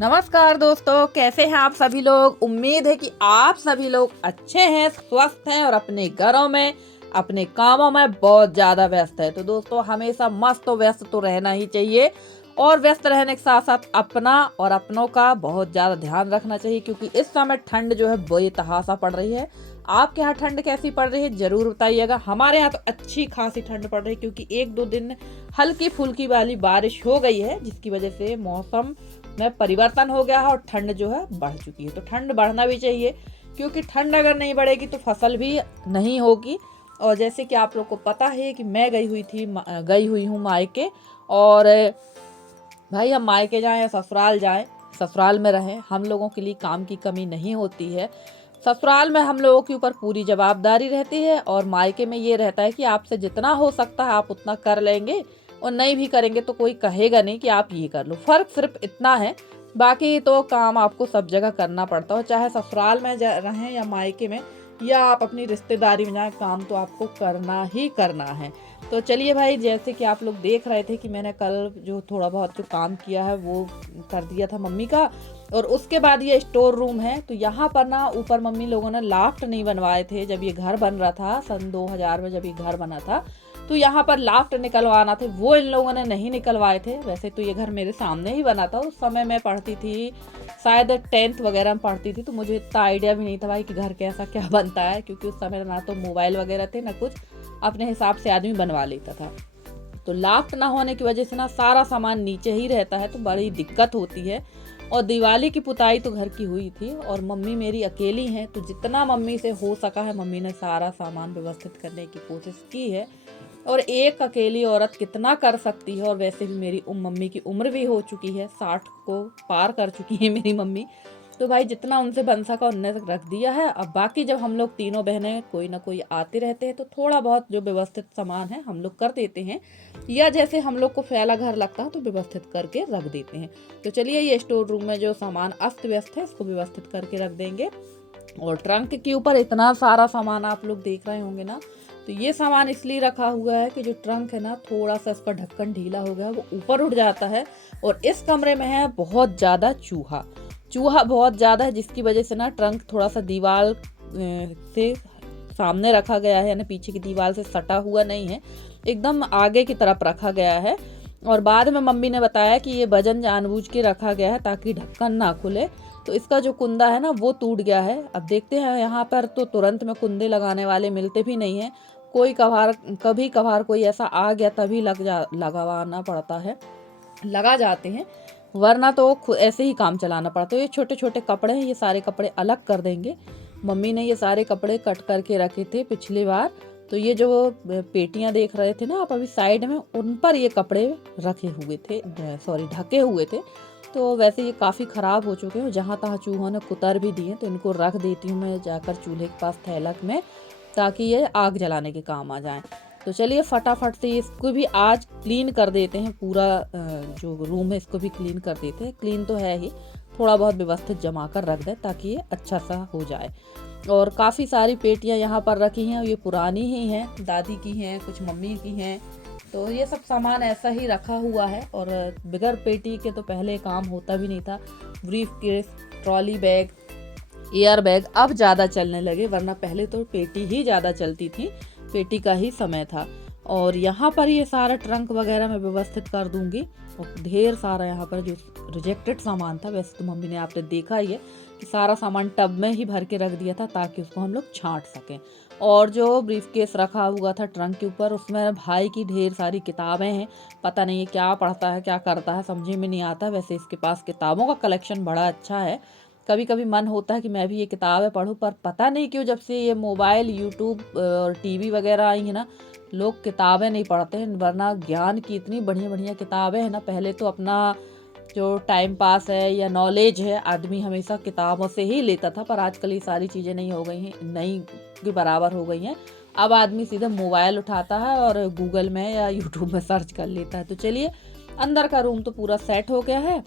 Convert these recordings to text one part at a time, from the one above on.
नमस्कार दोस्तों, कैसे हैं आप सभी लोग। उम्मीद है कि आप सभी लोग अच्छे हैं, स्वस्थ हैं और अपने घरों में अपने कामों में बहुत ज्यादा व्यस्त है। तो दोस्तों, हमेशा मस्त और व्यस्त तो रहना ही चाहिए और व्यस्त रहने के साथ साथ अपना और अपनों का बहुत ज्यादा ध्यान रखना चाहिए, क्योंकि इस समय ठंड जो है बेतहाशा पड़ रही है। आपके यहाँ ठंड कैसी पड़ रही है जरूर बताइएगा। हमारे यहाँ तो अच्छी खासी ठंड पड़ रही है, क्योंकि एक दो दिन हल्की फुल्की वाली बारिश हो गई है, जिसकी वजह से मौसम में परिवर्तन हो गया है और ठंड जो है बढ़ चुकी है। तो ठंड बढ़ना भी चाहिए, क्योंकि ठंड अगर नहीं बढ़ेगी तो फसल भी नहीं होगी। और जैसे कि आप लोग को पता है कि मैं गई हुई हूँ मायके। और भाई, हम मायके जाएं या ससुराल जाएं, ससुराल में रहें, हम लोगों के लिए काम की कमी नहीं होती है। ससुराल में हम लोगों के ऊपर पूरी जवाबदारी रहती है और मायके में ये रहता है कि आपसे जितना हो सकता है आप उतना कर लेंगे, और नहीं भी करेंगे तो कोई कहेगा नहीं कि आप ये कर लो। फर्क सिर्फ इतना है, बाकी तो काम आपको सब जगह करना पड़ता हो, चाहे ससुराल में रहें या मायके में या आप अपनी रिश्तेदारी में जाएं, काम तो आपको करना ही करना है। तो चलिए भाई, जैसे कि आप लोग देख रहे थे कि मैंने कल जो थोड़ा बहुत जो काम किया है वो कर दिया था मम्मी का। और उसके बाद ये स्टोर रूम है, तो यहाँ पर ना ऊपर मम्मी लोगों ने लाफ्ट नहीं बनवाए थे जब ये घर बन रहा था, सन 2000 में जब ये घर बना था। तो यहाँ पर लाफ्ट निकलवाना थे, वो इन लोगों ने नहीं निकलवाए थे। वैसे तो ये घर मेरे सामने ही बना था, उस समय मैं पढ़ती थी, शायद 10th वगैरह में पढ़ती थी, तो मुझे इतना आइडिया भी नहीं था भाई कि घर कैसा क्या बनता है, क्योंकि उस समय ना तो मोबाइल वगैरह थे ना कुछ, अपने हिसाब से आदमी बनवा लेता था। तो लाफ्ट ना होने की वजह से ना सारा सामान नीचे ही रहता है, तो बड़ी दिक्कत होती है। और दिवाली की पुताई तो घर की हुई थी और मम्मी मेरी अकेली हैं, तो जितना मम्मी से हो सका है मम्मी ने सारा सामान व्यवस्थित करने की कोशिश की है। और एक अकेली औरत कितना कर सकती है, और वैसे भी मेरी मम्मी की उम्र भी हो चुकी है, 60 को पार कर चुकी है मेरी मम्मी। तो भाई, जितना उनसे बन सका उनने रख दिया है। अब बाकी जब हम लोग तीनों बहनें कोई ना कोई आते रहते हैं, तो थोड़ा बहुत जो व्यवस्थित सामान है हम लोग कर देते हैं, या जैसे हम लोग को फैला घर लगता है तो व्यवस्थित करके रख देते हैं। तो चलिए, ये स्टोर रूम में जो सामान अस्त व्यस्त है इसको व्यवस्थित करके रख देंगे। और ट्रंक के ऊपर इतना सारा सामान आप लोग देख रहे होंगे ना, तो ये सामान इसलिए रखा हुआ है कि जो ट्रंक है ना, थोड़ा सा इसका ढक्कन ढीला हो गया, वो ऊपर उठ जाता है। और इस कमरे में है बहुत ज़्यादा चूहा बहुत ज़्यादा है, जिसकी वजह से ना ट्रंक थोड़ा सा दीवार से सामने रखा गया है, यानी पीछे की दीवार से सटा हुआ नहीं है, एकदम आगे की तरफ रखा गया है। और बाद में मम्मी ने बताया कि ये वजन जानबूझ के रखा गया है ताकि ढक्कन ना खुले। तो इसका जो कुंदा है ना वो टूट गया है। अब देखते हैं, यहाँ पर तो तुरंत में कुंदे लगाने वाले मिलते भी नहीं हैं, कभी कभार कोई ऐसा आ गया तभी लगवाना पड़ता है, लगा जाते हैं, वरना तो ऐसे ही काम चलाना पड़ता है। ये छोटे छोटे कपड़े हैं, ये सारे कपड़े अलग कर देंगे। मम्मी ने ये सारे कपड़े कट करके रखे थे पिछली बार। तो ये जो पेटियां देख रहे थे ना आप अभी साइड में, उन पर ये कपड़े रखे हुए थे, सॉरी ढके हुए थे। तो वैसे ये काफ़ी ख़राब हो चुके हैं, जहाँ तहाँ चूहों ने कुतर भी दिए, तो इनको रख देती हूँ मैं जाकर चूल्हे के पास थैलक में, ताकि ये आग जलाने के काम आ जाएं। तो चलिए फटाफट से इसको भी आज क्लीन कर देते हैं, पूरा जो रूम है इसको भी क्लीन कर देते हैं। क्लीन तो है ही, थोड़ा बहुत व्यवस्थित जमा कर रख दें ताकि ये अच्छा सा हो जाए। और काफ़ी सारी पेटियां यहाँ पर रखी हैं, ये पुरानी ही हैं, दादी की हैं, कुछ मम्मी की हैं। तो ये सब सामान ऐसा ही रखा हुआ है। और बगैर पेटी के तो पहले काम होता भी नहीं था। Brief case, trolley bag, air bag अब ज़्यादा चलने लगे, वरना पहले तो पेटी ही ज़्यादा चलती थी, पेटी का ही समय था। और यहाँ पर ये सारा ट्रंक वगैरह मैं व्यवस्थित कर दूंगी। और ढेर सारा यहाँ पर जो रिजेक्टेड सामान था, वैसे तो मम्मी ने आपने देखा ही है कि सारा सामान टब में ही भर के रख दिया था ताकि उसको हम लोग छांट सकें। और जो ब्रीफ केस रखा हुआ था ट्रंक के ऊपर, उसमें भाई की ढेर सारी किताबें हैं, पता नहीं क्या पढ़ता है क्या करता है, समझे में नहीं आता। वैसे इसके पास किताबों का कलेक्शन बड़ा अच्छा है, कभी कभी मन होता है कि मैं भी ये किताबें पढूं, पर पता नहीं क्यों जब से ये मोबाइल, यूट्यूब और टीवी वगैरह आई है ना, लोग किताबें नहीं पढ़ते हैं। वरना ज्ञान की इतनी बढ़िया बढ़िया किताबें हैं ना। पहले तो अपना जो टाइम पास है या नॉलेज है आदमी हमेशा किताबों से ही लेता था, पर आजकल ये सारी चीज़ें नहीं हो गई हैं, नहीं के बराबर हो गई हैं। अब आदमी सीधे मोबाइल उठाता है और गूगल में या यूट्यूब में सर्च कर लेता है। तो चलिए, अंदर का रूम तो पूरा सेट हो गया है,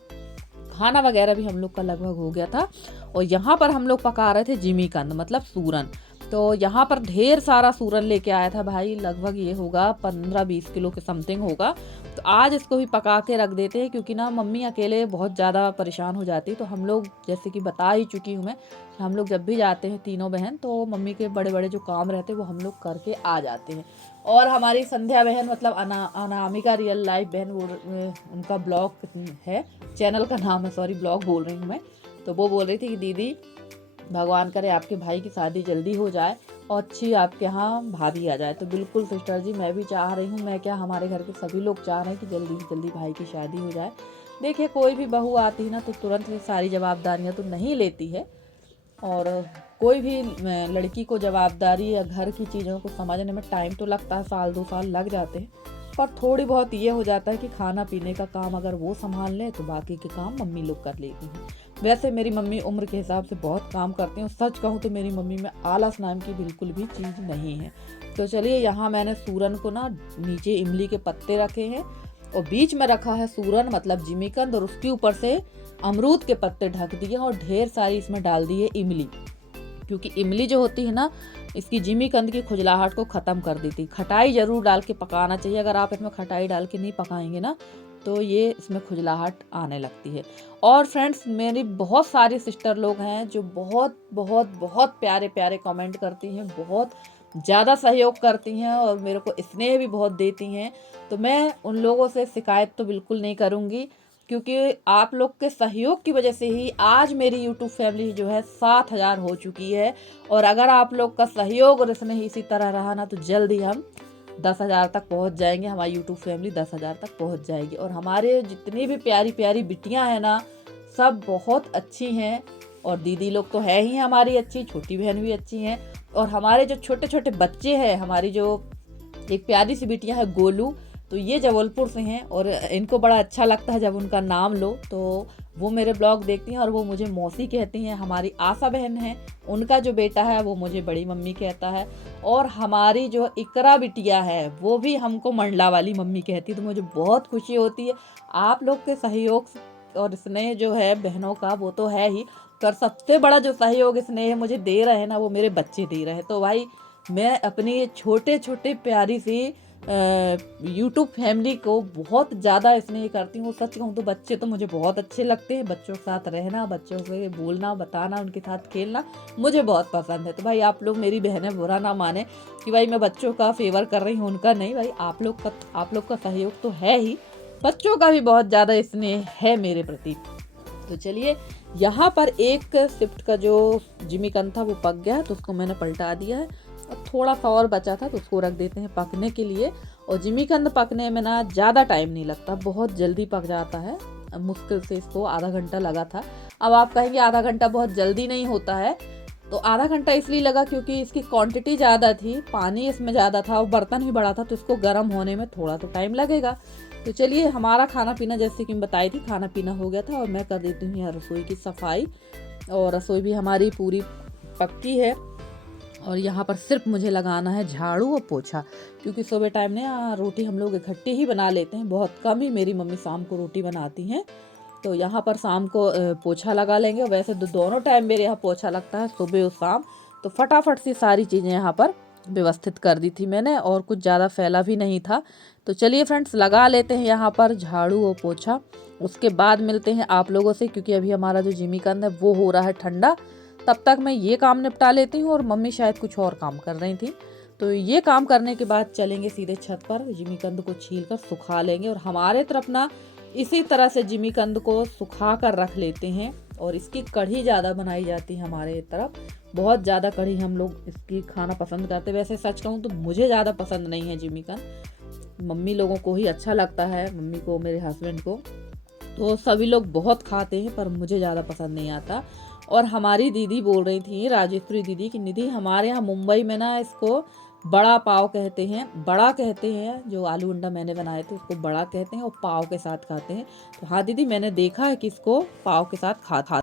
खाना वगैरह भी हम लोग का लगभग हो गया था। और यहाँ पर हम लोग पका रहे थे जिमीकंद, मतलब सूरन। तो यहाँ पर ढेर सारा सूरन लेके आया था भाई, लगभग ये होगा 15-20 किलो के समथिंग होगा। तो आज इसको भी पका के रख देते हैं, क्योंकि ना मम्मी अकेले बहुत ज़्यादा परेशान हो जाती। तो हम लोग, जैसे कि बता ही चुकी हूँ मैं, हम लोग जब भी जाते हैं तीनों बहन, तो मम्मी के बड़े बड़े जो काम रहते हैं वो हम लोग करके आ जाते हैं। और हमारी संध्या बहन, मतलब अनामिका रियल लाइफ बहन, वो उनका ब्लॉग है, चैनल का नाम है, सॉरी ब्लॉग बोल रही हूँ मैं। तो वो बोल रही थी कि दीदी भगवान करे आपके भाई की शादी जल्दी हो जाए और अच्छी आपके यहाँ भाभी आ जाए। तो बिल्कुल सिस्टर जी, मैं भी चाह रही हूँ, मैं क्या, हमारे घर के सभी लोग चाह रहे हैं कि जल्दी से जल्दी भाई की शादी हो जाए। देखिए, कोई भी बहू आती है ना तो तुरंत ही सारी जवाबदारियाँ तो नहीं लेती है, और कोई भी लड़की को जवाबदारी या घर की चीज़ों को समझने में टाइम तो लगता है, 1-2 साल लग जाते हैं। पर थोड़ी बहुत ये हो जाता है कि खाना पीने का काम अगर वो संभाल लें तो बाकी के काम मम्मी लोग कर लेती हैं। वैसे मेरी मम्मी उम्र के हिसाब से बहुत काम करती हैं, सच कहूँ तो मेरी मम्मी में आलस नाम की बिल्कुल भी चीज़ नहीं है। तो चलिए, यहाँ मैंने सूरन को ना नीचे इमली के पत्ते रखे हैं और बीच में रखा है सूरन मतलब जिमीकंद, और उसके ऊपर से अमरूद के पत्ते ढक दिए और ढेर सारी इसमें डाल दी है इमली, क्योंकि इमली जो होती है ना, इसकी जिमीकंद की खुजलाहट को ख़त्म कर देती। खटाई ज़रूर डाल के पकाना चाहिए, अगर आप इसमें खटाई डाल के नहीं पकाएंगे ना तो ये इसमें खुजलाहट आने लगती है। और फ्रेंड्स, मेरी बहुत सारी सिस्टर लोग हैं जो बहुत बहुत बहुत प्यारे प्यारे कमेंट करती हैं, बहुत ज़्यादा सहयोग करती हैं और मेरे को स्नेह भी बहुत देती हैं। तो मैं उन लोगों से शिकायत तो बिल्कुल नहीं करूँगी, क्योंकि आप लोग के सहयोग की वजह से ही आज मेरी यूट्यूब फैमिली जो है 7,000 हो चुकी है। और अगर आप लोग का सहयोग और स्नेह इसी तरह रहा ना तो जल्द ही हम 10,000 तक पहुंच जाएंगे। हमारी यूट्यूब फैमिली 10,000 तक पहुंच जाएगी। और हमारे जितनी भी प्यारी प्यारी बिटियां हैं ना, सब बहुत अच्छी हैं। और दीदी लोग तो है ही हमारी अच्छी, छोटी बहन भी अच्छी हैं। और हमारे जो छोटे छोटे बच्चे हैं, हमारी जो एक प्यारी सी बिटिया है गोलू, तो ये जबलपुर से हैं और इनको बड़ा अच्छा लगता है जब उनका नाम लो तो वो मेरे ब्लॉग देखती हैं और वो मुझे मौसी कहती हैं। हमारी आशा बहन है, उनका जो बेटा है वो मुझे बड़ी मम्मी कहता है। और हमारी जो इकरा बिटिया है वो भी हमको मंडला वाली मम्मी कहती है। तो मुझे बहुत खुशी होती है। आप लोग के सहयोग और स्नेह जो है बहनों का वो तो है ही, पर सबसे बड़ा जो सहयोग स्नेह मुझे दे रहे हैं ना वो मेरे बच्चे दे रहे हैं। तो भाई, मैं अपनी छोटे छोटे प्यारी सी यूट्यूब फैमिली को बहुत ज़्यादा स्नेह करती हूँ। सच कहूँ तो बच्चे तो मुझे बहुत अच्छे लगते हैं, बच्चों के साथ रहना, बच्चों से बोलना बताना, उनके साथ खेलना मुझे बहुत पसंद है। तो भाई, आप लोग मेरी बहनें बुरा ना माने कि भाई मैं बच्चों का फेवर कर रही हूँ, उनका नहीं। भाई, आप लोग का सहयोग तो है ही, बच्चों का भी बहुत ज़्यादा स्नेह है मेरे प्रति। तो चलिए, यहाँ पर एक शिफ्ट का जो जिमीकंद था वो पक गया है, तो उसको मैंने पलटा दिया है। अब थोड़ा सा और बचा था तो उसको रख देते हैं पकने के लिए। और जिमीकंद पकने में ना ज़्यादा टाइम नहीं लगता, बहुत जल्दी पक जाता है। मुश्किल से इसको आधा घंटा लगा था। अब आप कहेंगे आधा घंटा बहुत जल्दी नहीं होता है, तो आधा घंटा इसलिए लगा क्योंकि इसकी क्वांटिटी ज़्यादा थी, पानी इसमें ज़्यादा था और बर्तन भी बड़ा था, तो इसको गर्म होने में थोड़ा तो टाइम लगेगा। तो चलिए, हमारा खाना पीना जैसे कि मैं बताई थी, खाना पीना हो गया था और मैं कर देती हूँ यहाँ रसोई की सफाई। और रसोई भी हमारी पूरी पक्की है और यहाँ पर सिर्फ मुझे लगाना है झाड़ू और पोछा, क्योंकि सुबह टाइम ने रोटी हम लोग इकट्ठे ही बना लेते हैं, बहुत कम ही मेरी मम्मी शाम को रोटी बनाती हैं। तो यहाँ पर शाम को पोछा लगा लेंगे। वैसे तो दोनों टाइम मेरे यहाँ पोछा लगता है, सुबह और शाम। तो फटाफट से सारी चीज़ें यहाँ पर व्यवस्थित कर दी थी मैंने और कुछ ज़्यादा फैला भी नहीं था। तो चलिए फ्रेंड्स, लगा लेते हैं यहाँ पर झाड़ू और पोछा। उसके बाद मिलते हैं आप लोगों से, क्योंकि अभी हमारा जो जिमीकंद है वो हो रहा है ठंडा। तब तक मैं ये काम निपटा लेती हूँ और मम्मी शायद कुछ और काम कर रही थी। तो ये काम करने के बाद चलेंगे सीधे छत पर, जिमीकंद को छील कर सुखा लेंगे। और हमारे तरफ ना इसी तरह से जिमीकंद को सुखा कर रख लेते हैं और इसकी कढ़ी ज़्यादा बनाई जाती है हमारे तरफ। बहुत ज़्यादा कढ़ी हम लोग इसकी खाना पसंद करते हैं। वैसे सच कहूँ तो मुझे ज़्यादा पसंद नहीं है जिमीकंद, मम्मी लोगों को ही अच्छा लगता है, मम्मी को, मेरे हस्बैंड को, तो सभी लोग बहुत खाते हैं पर मुझे ज़्यादा पसंद नहीं आता। और हमारी दीदी बोल रही थी, राजेश्वरी दीदी, कि निधि हमारे यहाँ मुंबई में ना इसको बड़ा पाव कहते हैं, बड़ा कहते हैं। जो आलू अंडा मैंने बनाए थे उसको बड़ा कहते हैं और पाव के साथ खाते हैं। तो हाँ दीदी, मैंने देखा है कि इसको पाव के साथ खा।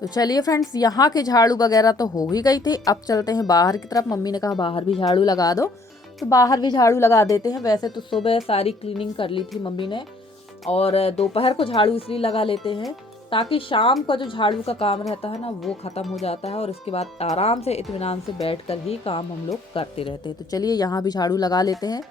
तो चलिए फ्रेंड्स, यहाँ के झाड़ू वगैरह तो हो ही गई थी। अब चलते हैं बाहर की तरफ। मम्मी ने कहा बाहर भी झाड़ू लगा दो, तो बाहर भी झाड़ू लगा देते हैं। वैसे तो सुबह सारी क्लीनिंग कर ली थी मम्मी ने और दोपहर को झाड़ू इसलिए लगा लेते हैं ताकि शाम का जो झाड़ू का काम रहता है ना वो ख़त्म हो जाता है और इसके बाद आराम से इत्मीनान से बैठकर ही काम हम लोग करते रहते हैं। तो चलिए यहाँ भी झाड़ू लगा लेते हैं।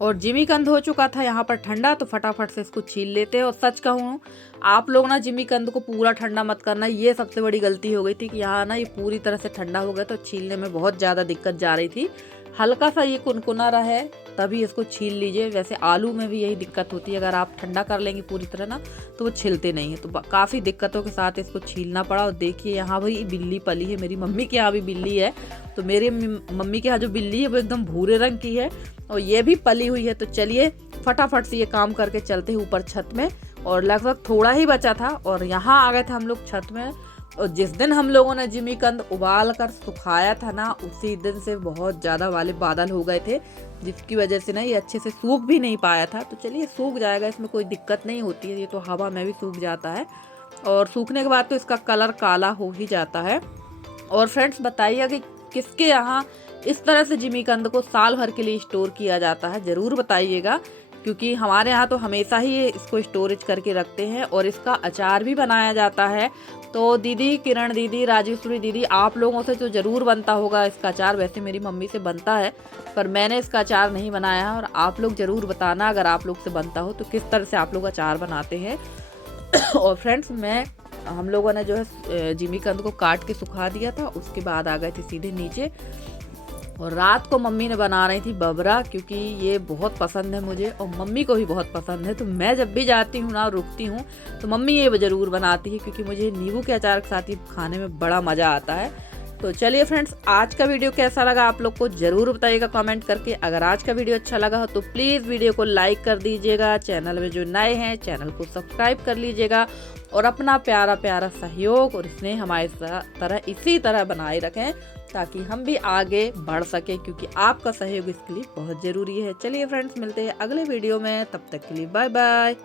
और जिमीकंद हो चुका था यहाँ पर ठंडा, तो फटाफट से इसको छील लेते हैं। और सच कहूँ आप लोग ना जिमीकंद को पूरा ठंडा मत करना, ये सबसे बड़ी गलती हो गई थी कि यहाँ ना ये पूरी तरह से ठंडा हो गया तो छीलने में बहुत ज़्यादा दिक्कत जा रही थी। हल्का सा ये कुनकुना रहे तभी इसको छील लीजिए। वैसे आलू में भी यही दिक्कत होती है, अगर आप ठंडा कर लेंगे पूरी तरह ना तो वो छिलते नहीं है। तो काफ़ी दिक्कतों के साथ इसको छीलना पड़ा। और देखिए यहाँ भाई बिल्ली पली है, मेरी मम्मी के यहाँ भी बिल्ली है। तो मेरी मम्मी के यहाँ जो बिल्ली है वो एकदम भूरे रंग की है और ये भी पली हुई है। तो चलिए फटाफट से ये काम करके चलते हैं ऊपर छत में। और लगभग थोड़ा ही बचा था और यहाँ आ गए थे हम लोग छत में। और जिस दिन हम लोगों ने जिमीकंद उबाल कर सुखाया था ना उसी दिन से बहुत ज़्यादा वाले बादल हो गए थे, जिसकी वजह से ना ये अच्छे से सूख भी नहीं पाया था। तो चलिए सूख जाएगा, इसमें कोई दिक्कत नहीं होती है, ये तो हवा में भी सूख जाता है। और सूखने के बाद तो इसका कलर काला हो ही जाता है। और फ्रेंड्स बताइए कि किसके यहाँ इस तरह से जिमीकंद को साल भर के लिए स्टोर किया जाता है, ज़रूर बताइएगा। क्योंकि हमारे यहाँ तो हमेशा ही इसको स्टोरेज करके रखते हैं और इसका अचार भी बनाया जाता है। तो दीदी, किरण दीदी, राजेश्वरी दीदी, आप लोगों से तो ज़रूर बनता होगा इसका अचार। वैसे मेरी मम्मी से बनता है पर मैंने इसका अचार नहीं बनाया है। और आप लोग ज़रूर बताना अगर आप लोग से बनता हो तो किस तरह से आप लोग अचार बनाते हैं। और फ्रेंड्स हम लोगों ने जो है जिमीकंद को काट के सुखा दिया था, उसके बाद आ गए थे सीधे नीचे। और रात को मम्मी ने बना रही थी बबरा, क्योंकि ये बहुत पसंद है मुझे और मम्मी को भी बहुत पसंद है। तो मैं जब भी जाती हूँ ना रुकती हूँ तो मम्मी ये ज़रूर बनाती है, क्योंकि मुझे नींबू के अचार के साथ ही खाने में बड़ा मज़ा आता है। तो चलिए फ्रेंड्स, आज का वीडियो कैसा लगा आप लोग को ज़रूर बताइएगा कमेंट करके। अगर आज का वीडियो अच्छा लगा हो तो प्लीज़ वीडियो को लाइक कर दीजिएगा। चैनल में जो नए हैं चैनल को सब्सक्राइब कर लीजिएगा और अपना प्यारा प्यारा सहयोग और स्नेह हमारे तरह इसी तरह बनाए रखें ताकि हम भी आगे बढ़ सके, क्योंकि आपका सहयोग इसके लिए बहुत ज़रूरी है। चलिए फ्रेंड्स, मिलते हैं अगले वीडियो में, तब तक के लिए बाय बाय।